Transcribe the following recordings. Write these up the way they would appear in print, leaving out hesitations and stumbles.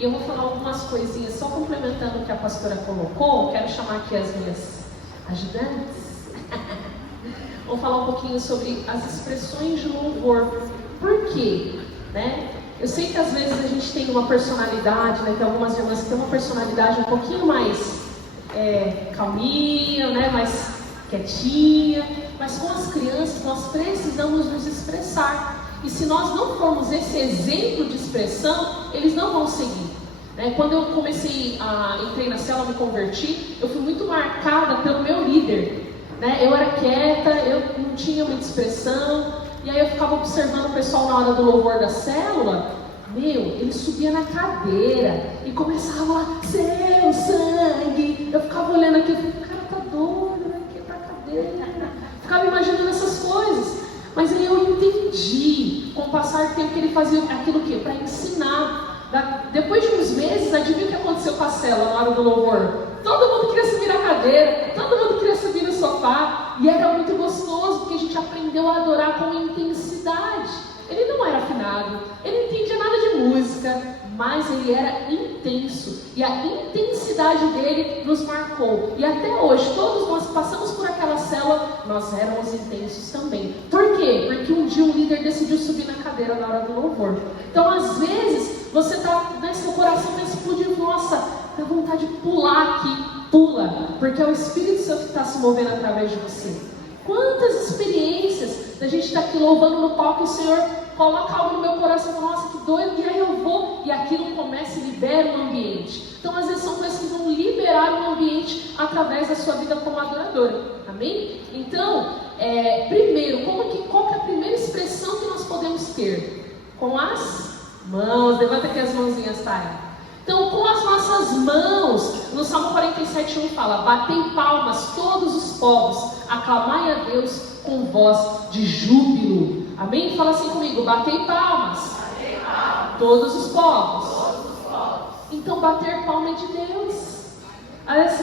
E eu vou falar algumas coisinhas, só complementando o que a pastora colocou. Quero chamar aqui as minhas ajudantes. Vou falar um pouquinho sobre as expressões de louvor. Por quê? Né? Eu sei que às vezes a gente tem uma personalidade, né? Tem algumas irmãs que têm uma personalidade um pouquinho mais calminha, né? Mais quietinha. Mas com as crianças nós precisamos nos expressar. E se nós não formos esse exemplo de expressão, eles não vão seguir. Quando eu entrei na célula, me converti, eu fui muito marcada pelo meu líder. Eu era quieta, eu não tinha muita expressão. E aí eu ficava observando o pessoal na hora do louvor da célula. Ele subia na cadeira e começava lá, seu sangue. Eu ficava olhando aqui, eu falei, o cara tá doido, vai quebrar a cadeira. Ficava imaginando essas coisas. Mas aí eu entendi, com o passar do tempo, que ele fazia aquilo que? Para ensinar. Depois de uns meses, adivinha o que aconteceu com a célula na hora do louvor? Todo mundo queria subir na cadeira, todo mundo queria subir no sofá. E era muito gostoso, porque a gente aprendeu a adorar com intensidade. Ele não era afinado, ele não entendia nada de música, mas ele era intenso. E a intensidade dele nos marcou. E até hoje, todos nós passamos por aquela célula, nós éramos intensos também. Por quê? Porque um dia o líder decidiu subir na cadeira na hora do louvor. Então, às vezes, você está, seu coração está explodindo, nossa, dá vontade de pular aqui, pula, porque é o Espírito Santo que está se movendo através de você. Quantas experiências da gente estar aqui louvando no palco e o Senhor coloca algo no meu coração, nossa, que doido, e aí eu vou, e aquilo começa e libera um ambiente. Então, às vezes, são coisas que vão liberar um ambiente através da sua vida como adoradora. Amém? Então, primeiro, qual que é a primeira expressão que nós podemos ter? Com as mãos. Levanta aqui as mãozinhas, Thay. Então, com as nossas mãos, no Salmo 47:1 fala, batei palmas todos os povos, aclamai a Deus com voz de júbilo. Amém? Fala assim comigo, batei palmas. Batei palmas. Todos os povos. Todos os povos. Então, bater palma é de Deus. Às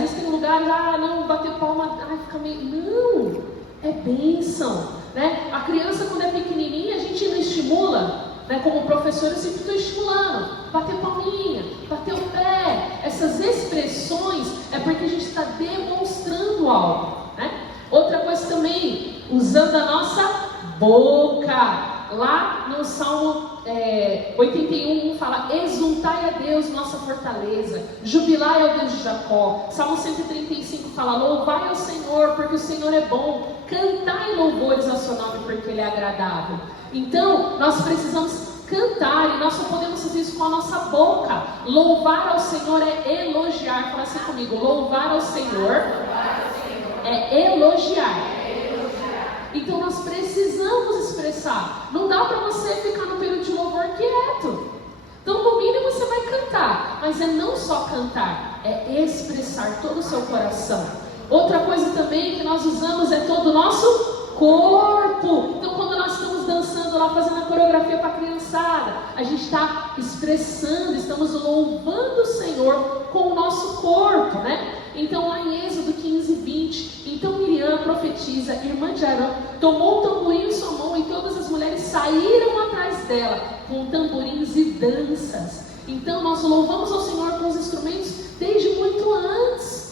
vezes tem lugares, não, bater palma, fica meio... Não, é bênção. A criança, quando é pequenininha, a gente não estimula. Como professor, eu sempre estou estimulando, bater palminha, bater o pé. Essas expressões é porque a gente está demonstrando algo. Outra coisa também, usando a nossa boca. Lá no Salmo 81 fala, exultai a Deus, nossa fortaleza, jubilai ao Deus de Jacó. Salmo 135 fala, louvai ao Senhor, porque o Senhor é bom, cantai louvores ao seu nome, porque Ele é agradável. Então, nós precisamos cantar, e nós só podemos fazer isso com a nossa boca. Louvar ao Senhor é elogiar. Fala assim comigo, louvar ao Senhor é elogiar. Então nós precisamos expressar. Não dá para você ficar no período de louvor quieto. Então no mínimo você vai cantar. Mas é não só cantar, é expressar todo o seu coração. Outra coisa também que nós usamos é todo o nosso corpo. Então quando nós estamos dançando lá, fazendo a coreografia para a criançada, a gente está expressando, estamos louvando o Senhor com o nosso corpo, Então lá em Êxodo 15:20, então Miriam profetiza, irmã de Arão, tomou o tamborim em sua mão e todas as mulheres saíram atrás dela com tamborins e danças. Então nós louvamos ao Senhor com os instrumentos desde muito antes.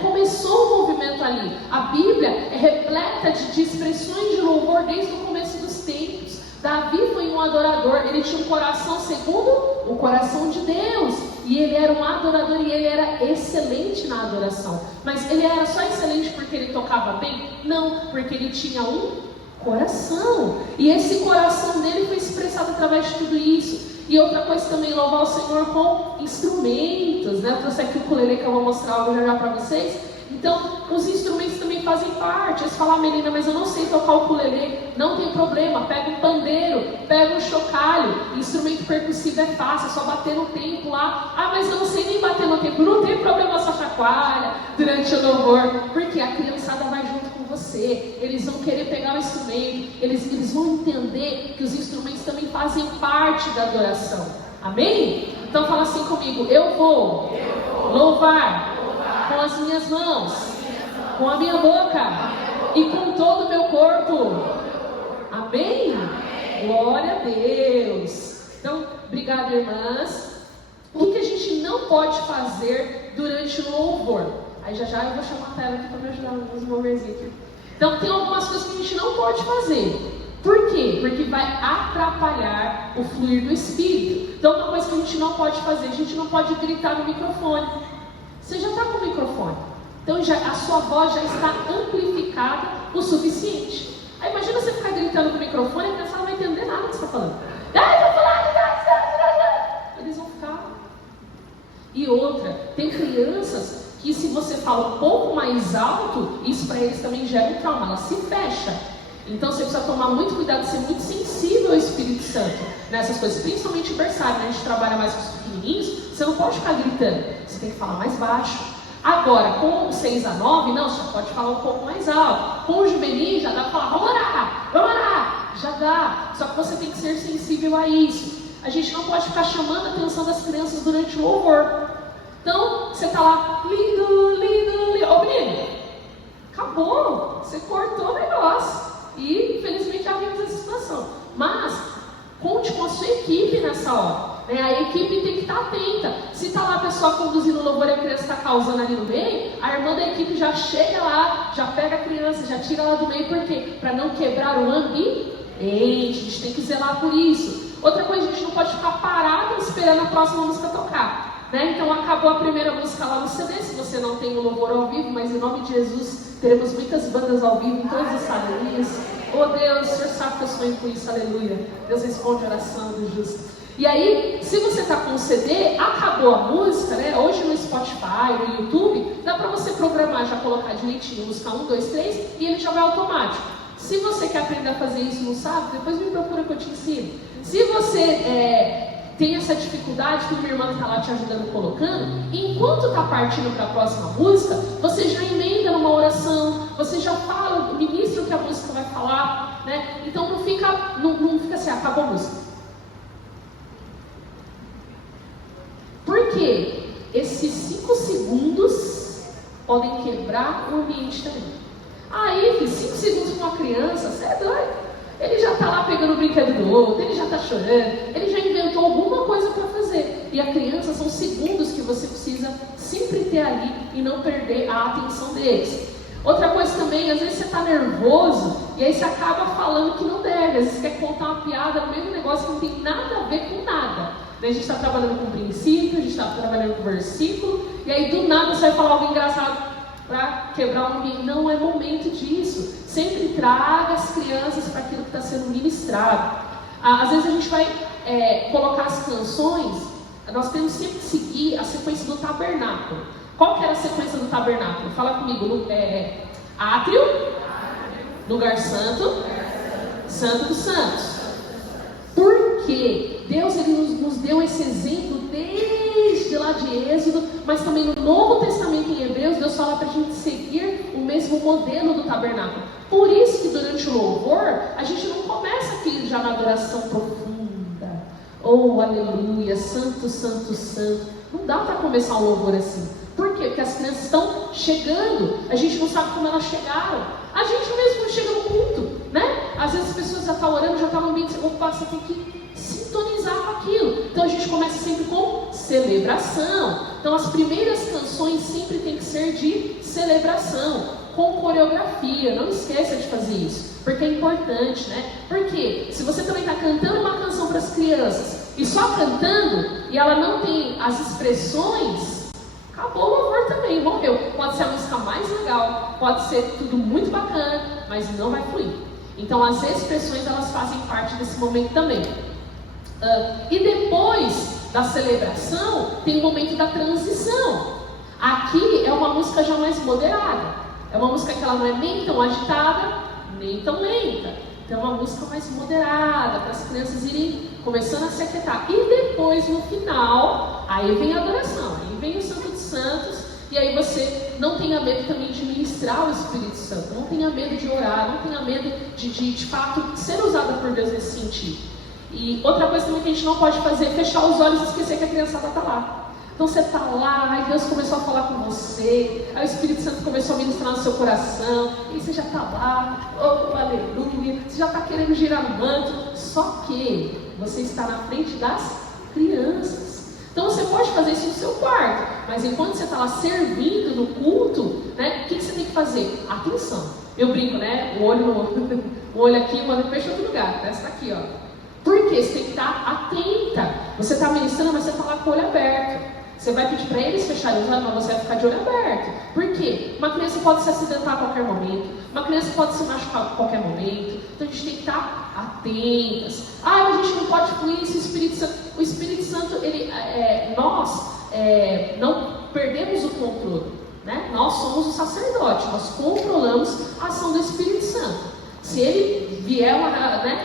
Começou o movimento ali. A Bíblia é repleta de expressões de louvor desde o começo dos tempos. Davi foi um adorador, ele tinha um coração segundo o coração de Deus, e ele era um adorador e ele era excelente na adoração. Mas ele era só excelente porque ele tocava bem? Não, porque ele tinha um coração, e esse coração dele foi expressado através de tudo isso. E outra coisa também, louvar o Senhor com instrumentos, Eu trouxe aqui o ukulele que eu vou mostrar algo já para vocês. Então, os instrumentos também fazem parte. Eles falam, menina, mas eu não sei tocar o ukulele. Não tem problema, pega um pandeiro, pega um chocalho. Instrumento percussivo é fácil, é só bater no tempo lá. Mas eu não sei nem bater no tempo. Não tem problema, só chacoalha durante o louvor. Porque a criançada vai junto com você. Eles vão querer pegar o instrumento. Eles vão entender que os instrumentos também fazem parte da adoração. Amém? Então fala assim comigo, eu vou louvar com as minhas mãos, com a minha boca e com todo o meu corpo. Amém? Glória a Deus. Então, obrigada, irmãs. O que a gente não pode fazer durante o louvor? Aí já eu vou chamar a tela aqui para me ajudar nos moverzinhos aqui. Então tem algumas coisas que a gente não pode fazer. Por quê? Porque vai atrapalhar o fluir do Espírito. Então uma coisa que a gente não pode fazer, a gente não pode gritar no microfone. Você já está com o microfone. Então a sua voz já está amplificada o suficiente. Aí imagina você ficar gritando no microfone e a criança não vai entender nada que você está falando. Eles vão ficar. E outra, tem crianças que se você fala um pouco mais alto, isso para eles também gera um trauma, ela se fecha. Então você precisa tomar muito cuidado, ser muito sensível ao Espírito Santo nessas coisas, principalmente berçário, né? A gente trabalha mais com os pequenininhos, você não pode ficar gritando, você tem que falar mais baixo. Agora, com 6 a 9, não, você pode falar um pouco mais alto. Com o juvenil já dá para falar, vamos orar, já dá. Só que você tem que ser sensível a isso. A gente não pode ficar chamando a atenção das crianças durante o louvor. Então, você está lá, lindo, lindo, lindo. Ô menino, acabou, você cortou o negócio. E, infelizmente, já vimos essa situação. Mas, conte com a sua equipe nessa hora. Né? A equipe tem que estar atenta. Se está lá a pessoa conduzindo o louvor e a criança está causando ali no meio, a irmã da equipe já chega lá, já pega a criança, já tira ela do meio. Por quê? Para não quebrar o ambiente. A gente tem que zelar por isso. Outra coisa, a gente não pode ficar parado esperando a próxima música tocar. Né? Então acabou a primeira música lá no CD. Se você não tem o louvor ao vivo, mas em nome de Jesus teremos muitas bandas ao vivo em todas as aleluias. Oh Deus, o Senhor sabe que eu sonho com isso, aleluia. Deus responde a oração do justo. E aí, se você está com o CD, acabou a música, né? Hoje no Spotify, no YouTube, dá para você programar, já colocar direitinho, música 1, 2, 3, e ele já vai automático. Se você quer aprender a fazer isso e não sabe, depois me procura que eu te ensino. Se você tem essa dificuldade que uma irmã está lá te ajudando colocando, enquanto está partindo para a próxima música, você já emenda numa oração, você já fala, ministra o que a música vai falar, né? Então não fica assim, acabou a música. Por quê? Esses 5 segundos podem quebrar o ambiente também. Aí, 5 segundos com uma criança, você é doido. Ele já está lá pegando o brinquedo do outro, ele já está chorando, ele já inventou alguma coisa para fazer. E a criança são segundos que você precisa sempre ter ali e não perder a atenção deles. Outra coisa também, às vezes você está nervoso e aí você acaba falando que não deve. Às vezes você quer contar uma piada no meio do negócio que não tem nada a ver com nada. A gente está trabalhando com princípio, a gente está trabalhando com versículo, e aí do nada você vai falar algo engraçado para quebrar o ambiente. Não é momento disso. Sempre traga as crianças para aquilo que está sendo ministrado. Às vezes a gente vai colocar as canções, nós temos sempre que seguir a sequência do tabernáculo. Qual que era a sequência do tabernáculo? Fala comigo. Átrio, lugar santo, santo dos santos. Por quê? Deus ele nos deu esse exemplo desde lá de Êxodo, mas também no Novo Testamento em Hebreus, Deus fala para a gente seguir o mesmo modelo do tabernáculo. Por isso que durante o louvor, a gente não começa aqui já na adoração profunda. Oh, aleluia, santo, santo, santo. Não dá para começar um louvor assim. Por quê? Porque as crianças estão chegando, a gente não sabe como elas chegaram. A gente mesmo chega no culto, né? Às vezes as pessoas já estão orando, já estão no ambiente, você tem que sintonizar com aquilo. Então a gente começa sempre com celebração. Então as primeiras canções sempre tem que ser de celebração, com coreografia. Não esqueça de fazer isso, porque é importante, né? Porque se você também está cantando uma canção para as crianças e só cantando, e ela não tem as expressões, acabou o louvor também, morreu. Pode ser a música mais legal, pode ser tudo muito bacana, mas não vai fluir. Então as expressões elas fazem parte desse momento também. E depois da celebração tem o momento da transição. Aqui é uma música já mais moderada. É uma música que ela não é nem tão agitada, nem tão lenta. Então é uma música mais moderada, para as crianças irem começando a se aquietar. E depois, no final, aí vem a adoração, aí vem o Santo dos Santos. E aí você não tenha medo também de ministrar o Espírito Santo. Não tenha medo de orar, não tenha medo de fato ser usada por Deus nesse sentido. E outra coisa também que a gente não pode fazer é fechar os olhos e esquecer que a criançada está lá. Então você está lá, aí Deus começou a falar com você, aí o Espírito Santo começou a ministrar no seu coração, e você já está lá, oh aleluia, você já está querendo girar no manto, só que você está na frente das crianças. Então você pode Mas enquanto você está lá servindo no culto, né, o que você tem que fazer? Atenção. Eu brinco, né? O olho aqui, o olho no peixe em outro lugar. Está aqui, ó. Por quê? Você tem que estar atenta. Você está ministrando, mas você está lá com o olho aberto. Você vai pedir para eles fecharem os olhos, mas você vai ficar de olho aberto. Por quê? Uma criança pode se acidentar a qualquer momento. Uma criança pode se machucar a qualquer momento. Então a gente tem que estar atentas. Mas a gente não pode fluir esse Espírito Santo. O Espírito Santo, nós não perdemos o controle. Né? Nós somos o sacerdote. Nós controlamos a ação do Espírito Santo. Se ele vier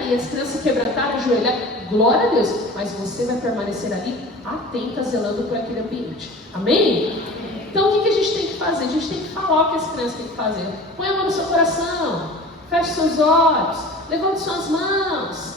e as crianças quebrantarem, ajoelhar, glória a Deus. Mas você vai permanecer ali, atenta, zelando por aquele ambiente. Amém? Então o que a gente tem que fazer? A gente tem que falar o que as crianças têm que fazer. Põe a mão no seu coração, feche seus olhos, levante suas mãos,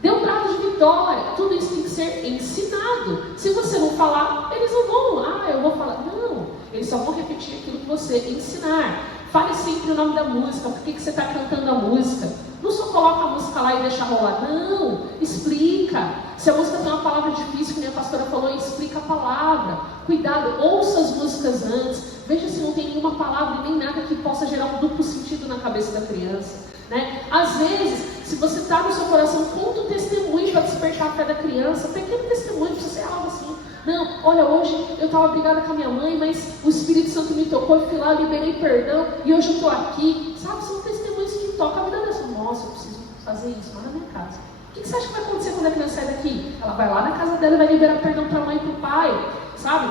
dê um brado de vitória. Tudo isso tem que ser ensinado. Se você não falar, eles não vão. Eu vou falar. Não, eles só vão repetir aquilo que você ensinar. Fale sempre o nome da música, por que você está cantando a música. Não só coloca a música lá e deixa rolar. Não, explica. Se a música tem uma palavra difícil, como a pastora falou, explica a palavra. Cuidado, ouça as músicas antes. Veja se não tem nenhuma palavra e nem nada que possa gerar um duplo sentido na cabeça da criança. Né? Às vezes, se você está no seu coração, conta um testemunho para despertar a fé da criança. Pequeno testemunho, precisa ser algo assim. Não, olha, hoje eu estava brigada com a minha mãe, mas o Espírito Santo me tocou, eu fui lá, liberei perdão, e hoje eu estou aqui. Sabe, são testemunhos que tocam a vida dessa. Nossa, eu preciso fazer isso lá na minha casa. O que você acha que vai acontecer quando a criança sai daqui? Ela vai lá na casa dela e vai liberar perdão para a mãe e para o pai, sabe?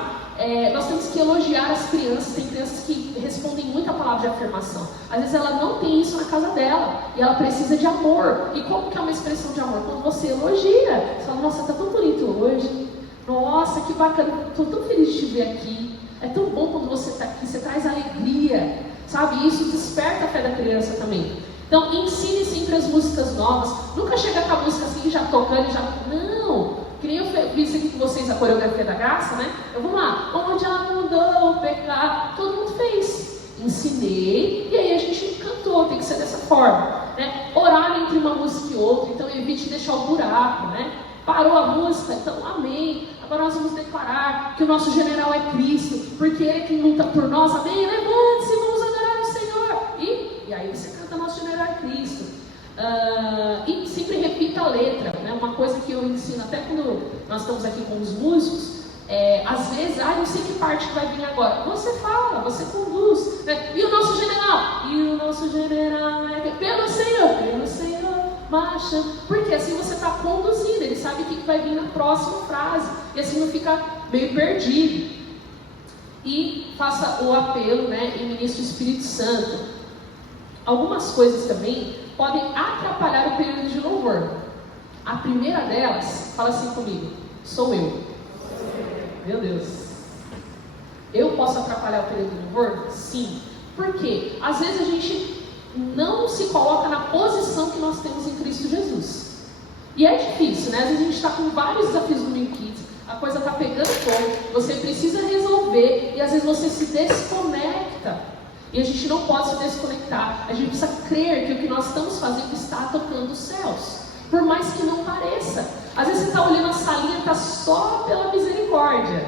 Nós temos que elogiar as crianças. Tem crianças que respondem muito a palavra de afirmação. Às vezes ela não tem isso na casa dela, e ela precisa de amor. E como que é uma expressão de amor? Quando você elogia, você fala, nossa, está tão bonito hoje. Nossa, que bacana, estou tão feliz de te ver aqui. É tão bom quando você está aqui, você traz alegria, sabe? Isso desperta a fé da criança também. Então, ensine sempre as músicas novas. Nunca chega com a música assim, já tocando e já... Não! Que nem eu fiz aqui com vocês a coreografia da graça, né? Vamos lá. Onde abundou o pecado, todo mundo fez. Ensinei, e aí a gente cantou, tem que ser dessa forma. Né? Orar entre uma música e outra, então evite deixar o buraco, né? Parou a música, então amém. Agora nós vamos declarar que o nosso general é Cristo, porque Ele é quem luta por nós, amém? Levante-se, vamos adorar o Senhor. E aí você canta nosso general é Cristo. E sempre repita a letra, né? Uma coisa que eu ensino até quando nós estamos aqui com os músicos, às vezes, não sei que parte que vai vir agora. Você fala, você conduz, né? E o nosso general? E o nosso general é pelo Senhor, marcha. Porque assim você está conduzindo, ele sabe o que vai vir na próxima frase, e assim não fica meio perdido. E faça o apelo, né? E ministre o Espírito Santo. Algumas coisas também podem atrapalhar o período de louvor. A primeira delas, fala assim comigo, sou eu. Meu Deus. Eu posso atrapalhar o período de louvor? Sim. Por quê? Às vezes a gente não se coloca na posição que nós temos em Cristo Jesus. E é difícil, né? Às vezes a gente está com vários desafios no New Kids, a coisa está pegando fogo, você precisa resolver, e às vezes você se desconecta. E a gente não pode se desconectar. A gente precisa crer que o que nós estamos fazendo está tocando os céus. Por mais que não pareça. Às vezes você está olhando a salinha, está só pela misericórdia.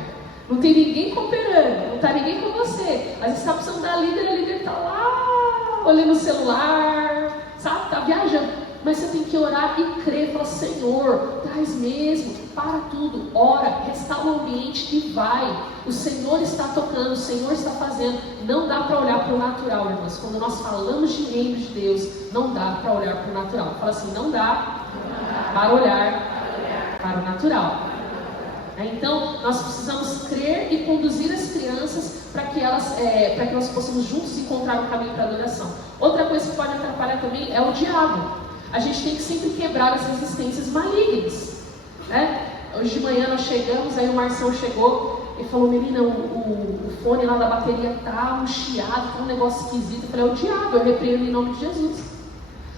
Não tem ninguém cooperando, não está ninguém com você. Às vezes você está precisando da líder, a líder está lá, olhando o celular, sabe? Está viajando. Mas você tem que orar e crer, falar, Senhor, traz mesmo, para tudo, ora, restaura o ambiente e vai. O Senhor está tocando, o Senhor está fazendo. Não dá para olhar para o natural, irmãos. Quando nós falamos de reino de Deus, não dá para olhar para o natural. Fala assim, não dá para olhar para o natural. Então, nós precisamos crer e conduzir as crianças para que nós possamos juntos encontrar um caminho para a adoração. Outra coisa que pode atrapalhar também é o diabo. A gente tem que sempre quebrar as resistências malignas, né? Hoje de manhã nós chegamos, aí o Marção chegou e falou, menina, o fone lá da bateria tá um chiado, tá um negócio esquisito. Eu falei, é o diabo, eu repreendo em nome de Jesus.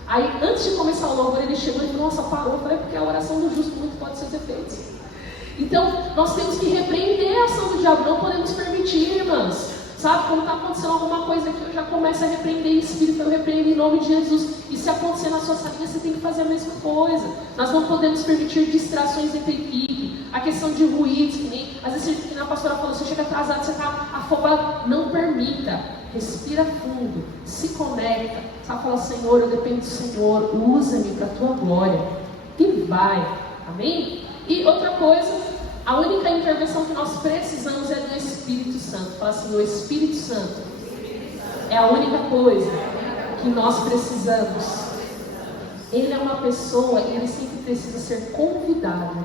Aí, antes de começar o louvor, ele chegou e falou, nossa, parou. Eu falei, porque a oração do justo muito pode ser efeitos. Então, nós temos que repreender a ação do diabo, não podemos permitir, irmãs. Sabe, quando está acontecendo alguma coisa aqui, eu já começo a repreender em espírito, eu repreendo em nome de Jesus. E se acontecer na sua salinha, você tem que fazer a mesma coisa. Nós não podemos permitir distrações entre equipe. a questão de ruídos, que nem, às vezes, que a pastora falou, você chega atrasado, você está afobado, não permita, respira fundo, se conecta, sabe, fala, Senhor, eu dependo do Senhor, usa-me para a tua glória, e vai, amém? E outra coisa, a única intervenção que nós precisamos é do Espírito Santo, fala assim, o Espírito Santo é a única coisa que nós precisamos. Ele é uma pessoa e ele sempre precisa ser convidado.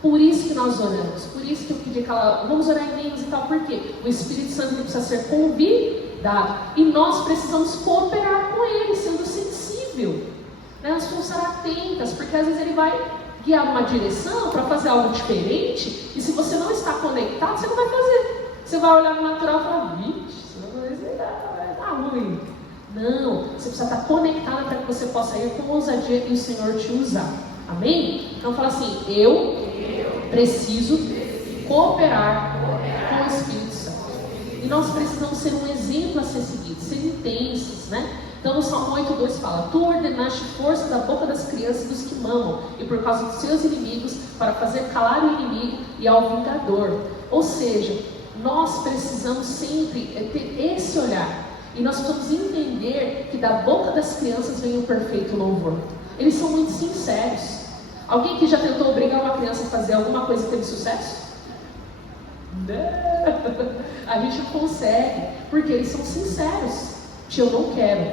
Por isso que nós oramos. Por isso que eu pedi aquela... Vamos orar em línguas e tal. Por quê? O Espírito Santo precisa ser convidado. E nós precisamos cooperar com ele, sendo sensível. Nós precisamos estar atentas. Porque às vezes ele vai guiar uma direção para fazer algo diferente. E se você não está conectado, você não vai fazer. Você vai olhar no natural e falar, vixe, vai dar ruim. Não, você precisa estar conectado para que você possa ir com ousadia e o Senhor te usar. Amém? Então fala assim, eu preciso cooperar com o Espírito Santo. E nós precisamos ser um exemplo a ser seguido, ser intensos, né? Então no Salmo 8:2 fala, tu ordenaste força da boca das crianças e dos que mamam, e por causa dos seus inimigos, para fazer calar o inimigo e ao vingador. Ou seja, nós precisamos sempre ter esse olhar. E nós precisamos entender que da boca das crianças vem o perfeito louvor. Eles são muito sinceros. Alguém que já tentou obrigar uma criança a fazer alguma coisa e teve sucesso? Não. A gente não consegue, porque eles são sinceros. Eu não quero.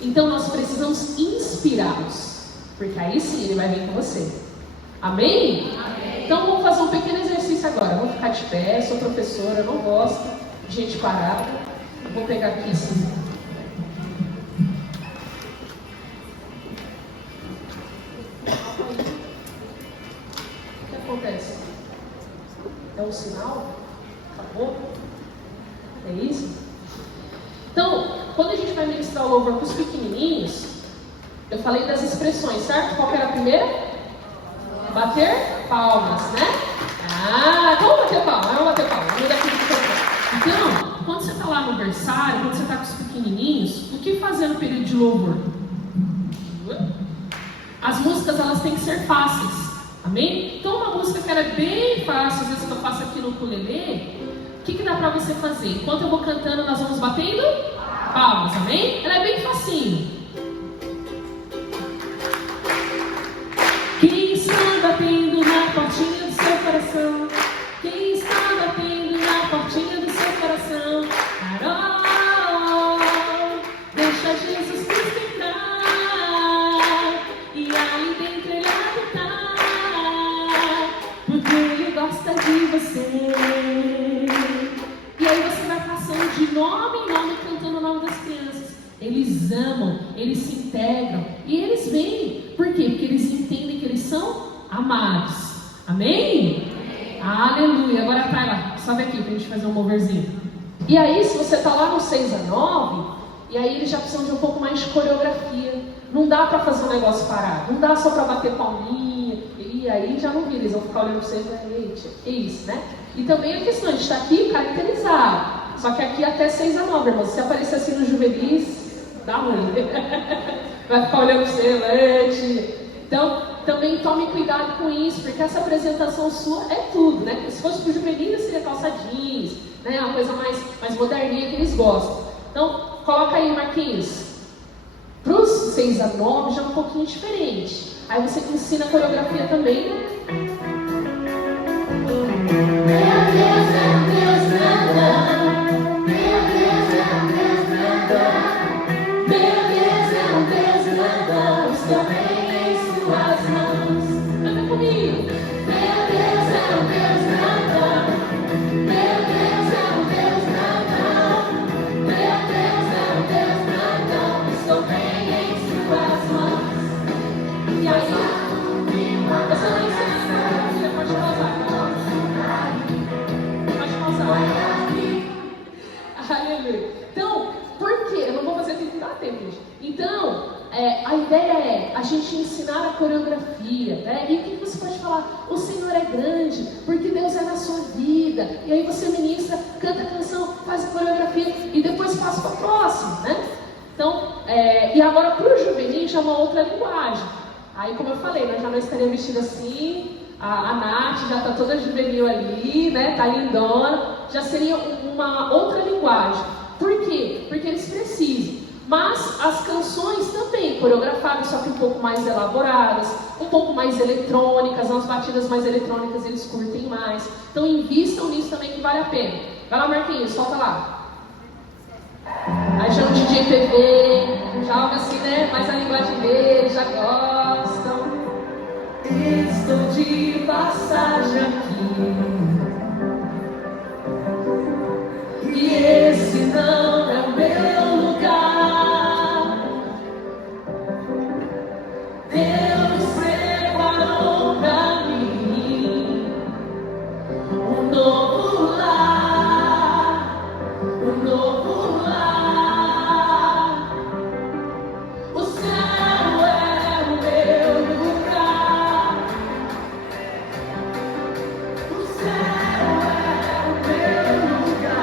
Então nós precisamos inspirá-los, porque aí sim ele vai vir com você. Amém? Amém. Então vamos fazer um pequeno exercício agora. Vamos ficar de pé, sou professora, não gosto de gente parada. Vou pegar aqui assim. O que acontece? É um sinal? Acabou? É isso? Então, quando a gente vai ministrar o louvor para os pequenininhos, eu falei das expressões, certo? Qual que era a primeira? Bater palmas, né? Vamos bater palmas, vamos bater palmas. Vamos daqui de então, quando você está lá no berçário, quando você está com os pequenininhos, o que fazer no período de louvor? As músicas, elas têm que ser fáceis, amém? Então, uma música que era bem fácil, às vezes que eu faço aqui no ukulele, o que dá para você fazer? Enquanto eu vou cantando, nós vamos batendo palmas, amém? Ela é bem facinho. Quem está batendo na portinha do seu coração? Quem está batendo na portinha do seu coração? Carol, deixa Jesus Cristo entrar e aí dentro ele habitar, porque ele gosta de você. E aí você vai passando de nome em nome, cantando o nome das crianças. Eles amam, eles se integram e eles vêm. Por quê? Porque eles entendem que eles são amados. Amém? Aleluia, agora tá lá, sobe aqui pra gente fazer um moverzinho. E aí, se você tá lá no 6-9, e aí eles já precisam de um pouco mais de coreografia. Não dá pra fazer um negócio parado, não dá só pra bater palminha, e aí já não vira, eles vão ficar olhando pra você e falar, eita, é isso, né? E também a questão de estar aqui caracterizado. Só que aqui até 6-9, irmão, se aparecer assim no juvenis, dá ruim. Vai ficar olhando pra você, leite. Então, também tome cuidado com isso, porque essa apresentação sua é tudo, né? Se fosse pro juvenil, seria calça jeans, né? Uma coisa mais moderninha que eles gostam. Então, coloca aí, Marquinhos. Para os 6-9 já é um pouquinho diferente. Aí você ensina a coreografia também, né? Meu Deus é um Deus grandão. Meu Deus é um Deus grandão. Meu Deus é um Deus grandão. Estou bem em suas mãos. Canta comigo. Meu Deus é um Deus grandão. Meu Deus é um Deus grandão. Meu Deus é um Deus grandão. Estou bem em suas mãos. E aí, você não ensina nada, filha, pode pausar. Pode pausar. Aleluia. Então, por quê? Eu não vou fazer assim que dá tempo, gente. Então, a ideia é a gente ensinar a coreografia, né? E o que você pode falar? O Senhor é grande, porque Deus é na sua vida. E aí você ministra, canta a canção, faz a coreografia e depois passa para a próxima, né? Então, e agora para o juvenil já é uma outra linguagem. Aí, como eu falei, nós já não estaríamos vestidos assim, A Nath já está toda juvenil ali, né? Tá lindona. Já seria uma outra linguagem. Por quê? Porque eles precisam. Mas as canções também coreografadas, só que um pouco mais elaboradas, um pouco mais eletrônicas, umas batidas mais eletrônicas eles curtem mais. Então invistam nisso também que vale a pena. Vai lá, Marquinhos, solta lá. Aí chama o DJ PV, joga assim, né? Mais a linguagem dele, já gostam. Estou de passagem aqui, e esse não é o meu lugar. Deus preparou pra mim um novo lar, um novo lar. O céu é o meu lugar. O céu é o meu lugar.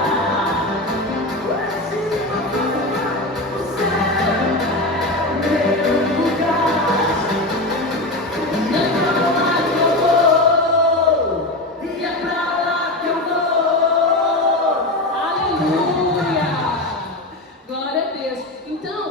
O céu é o meu lugar. E é pra lá que eu vou. E é pra lá que eu vou. Aleluia! Glória a Deus. Então,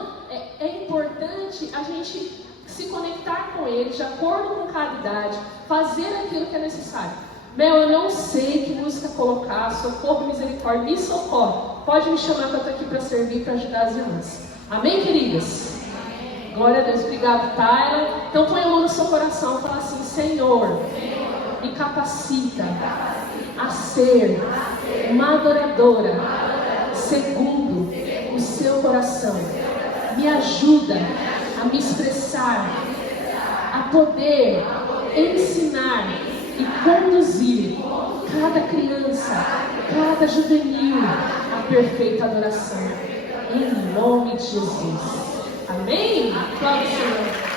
é importante a gente se conectar com Ele, de acordo com cada idade, fazer aquilo que é necessário. Mel, eu não sei que música colocar, socorro, misericórdia, me socorre. Pode me chamar que eu estou aqui para servir, para ajudar as irmãs. Amém, queridas? Glória a Deus. Obrigado, Tyler. Então põe a mão no seu coração e fala assim: Senhor, me capacita a ser uma adoradora segundo o seu coração. Me ajuda a me expressar, a poder ensinar e conduzir cada criança, cada juvenil à perfeita adoração. Em nome de Jesus. Amém? Glória ao Senhor.